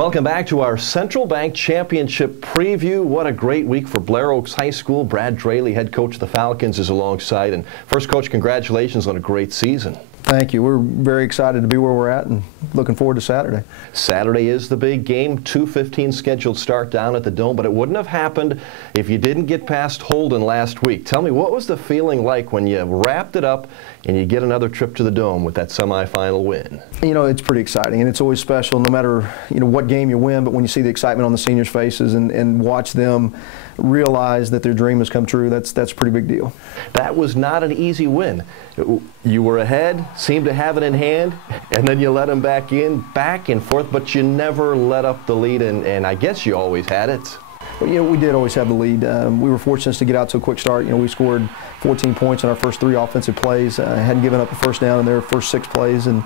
Welcome back to our Central Bank Championship preview. What a great week for Blair Oaks High School. Brad Drehle, head coach of the Falcons, is alongside. And first, Coach, congratulations on a great season. Thank you. We're very excited to be where we're at and looking forward to Saturday. Saturday is the big game. 2:15 scheduled start down at the Dome, but it wouldn't have happened if you didn't get past Holden last week. Tell me, what was the feeling like when you wrapped it up and you get another trip to the Dome with that semifinal win? You know, it's pretty exciting, and it's always special no matter, what game you win, but when you see the excitement on the seniors' faces and watch them realize that their dream has come true, that's a pretty big deal. That was not an easy win. You were ahead, seemed to have it in hand, and then you let them back and forth, but you never let up the lead, and I guess you always had it. Well, we did always have the lead. We were fortunate to get out to a quick start. We scored 14 points in our first 3 offensive plays. Hadn't given up a first down in their first 6 plays, and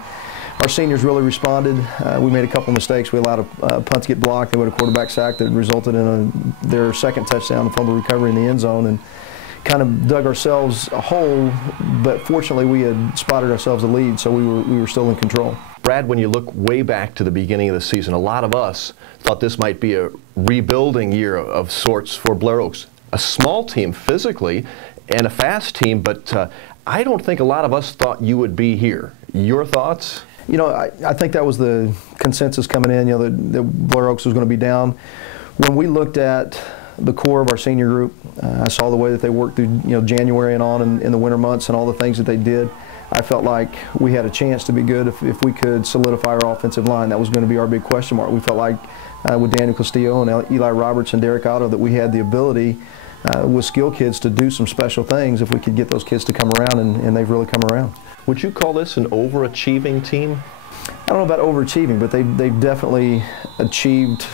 our seniors really responded. We made a couple mistakes. We allowed a punt to get blocked. They had a quarterback sack that resulted in their second touchdown, a fumble recovery in the end zone, and kind of dug ourselves a hole, but fortunately we had spotted ourselves a lead, so we were still in control. Brad, when you look way back to the beginning of the season, a lot of us thought this might be a rebuilding year of sorts for Blair Oaks. A small team physically and a fast team, but I don't think a lot of us thought you would be here. Your thoughts? I think that was the consensus coming in, that Blair Oaks was going to be down. When we looked at the core of our senior group, I saw the way that they worked through January and on in the winter months and all the things that they did. I felt like we had a chance to be good if we could solidify our offensive line. That was going to be our big question mark. We felt like with Daniel Castillo and Eli Roberts and Derek Otto that we had the ability with skill kids to do some special things if we could get those kids to come around, and they've really come around. Would you call this an overachieving team? I don't know about overachieving, but they've definitely achieved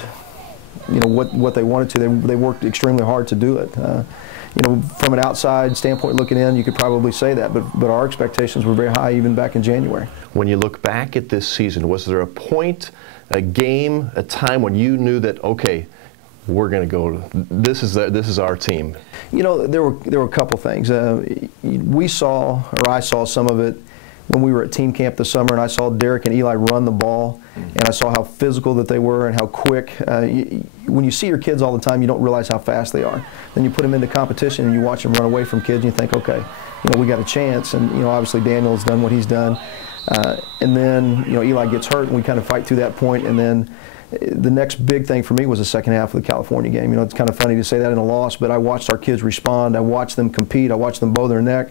what they wanted to. They worked extremely hard to do it. From an outside standpoint looking in, you could probably say that, but our expectations were very high even back in January. When you look back at this season, was there a point, a game, a time when you knew that, okay, we're going to go, this is our team? There were a couple things. I saw some of it when we were at team camp this summer, and I saw Derek and Eli run the ball, and I saw how physical that they were and how quick. When you see your kids all the time, you don't realize how fast they are. Then you put them into competition and you watch them run away from kids, and you think, okay, we got a chance. And obviously Daniel's done what he's done, and then Eli gets hurt, and we kind of fight through that point, and then the next big thing for me was the second half of the California game. It's kind of funny to say that in a loss, but I watched our kids respond. I watched them compete. I watched them bow their neck.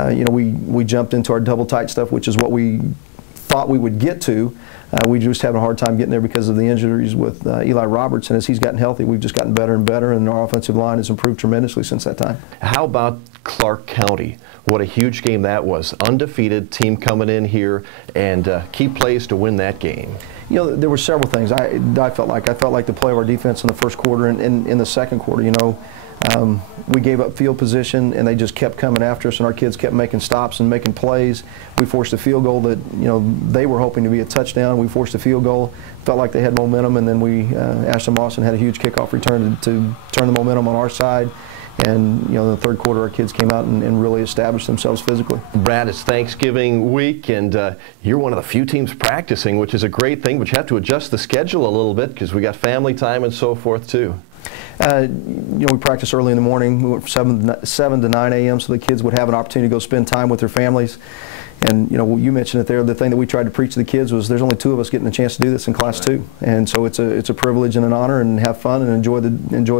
We jumped into our double tight stuff, which is what we thought we would get to. We just having a hard time getting there because of the injuries with Eli Roberts, and as he's gotten healthy, we've just gotten better and better, and our offensive line has improved tremendously since that time. How about Clark County? What a huge game that was. Undefeated team coming in here, and key plays to win that game. There were several things. I felt like the play of our defense in the first quarter and in the second quarter. We gave up field position, and they just kept coming after us, and our kids kept making stops and making plays. We forced a field goal that they were hoping to be a touchdown. We forced a field goal. Felt like they had momentum, and then Ashton Mawson had a huge kickoff return to turn the momentum on our side. And in the third quarter, our kids came out and really established themselves physically. Brad, it's Thanksgiving week, and you're one of the few teams practicing, which is a great thing, but you have to adjust the schedule a little bit because we got family time and so forth too. We practice early in the morning. We went from 7 to 9 a.m. so the kids would have an opportunity to go spend time with their families. And you mentioned it there. The thing that we tried to preach to the kids was there's only 2 of us getting a chance to do this in Class 2, and so it's a privilege and an honor, and have fun and enjoy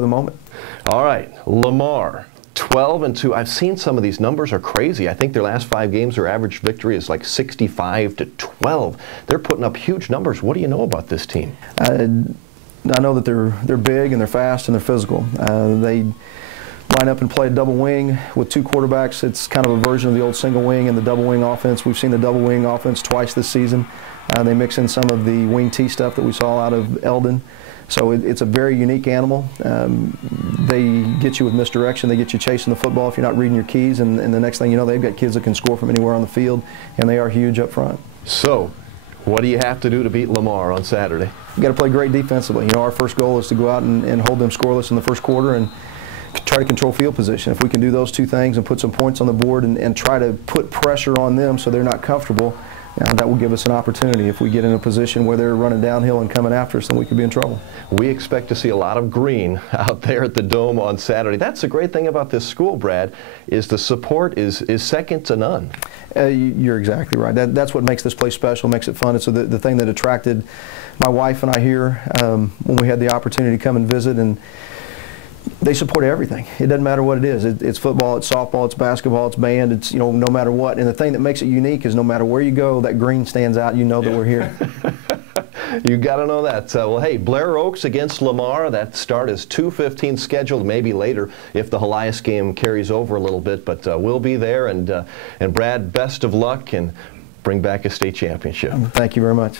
the moment. All right, Lamar, 12-2. I've seen some of these numbers are crazy. I think their last 5 games, their average victory is like 65-12. They're putting up huge numbers. What do you know about this team? I know that they're big and they're fast and they're physical. They line up and play a double wing with 2 quarterbacks. It's kind of a version of the old single wing and the double wing offense. We've seen the double wing offense twice this season. They mix in some of the wing T stuff that we saw out of Eldon. So it's a very unique animal. They get you with misdirection. They get you chasing the football if you're not reading your keys, and the next thing you know, they've got kids that can score from anywhere on the field, and they are huge up front. So what do you have to do to beat Lamar on Saturday? We've got to play great defensively. Our first goal is to go out and hold them scoreless in the first quarter and try to control field position. If we can do those 2 things and put some points on the board and try to put pressure on them so they're not comfortable, that will give us an opportunity. If we get in a position where they're running downhill and coming after us, then we could be in trouble. We expect to see a lot of green out there at the Dome on Saturday. That's the great thing about this school, Brad, is the support is second to none. You're exactly right. That's what makes this place special, makes it fun. It's the thing that attracted my wife and I here when we had the opportunity to come and visit, and they support everything. It doesn't matter what it is. It's football, it's softball, it's basketball, it's band, it's, no matter what. And the thing that makes it unique is no matter where you go, that green stands out, you know that we're here. You got to know that. Well, hey, Blair Oaks against Lamar. That start is 2:15 scheduled, maybe later if the Helias game carries over a little bit. But we'll be there. And Brad, best of luck and bring back a state championship. Thank you very much.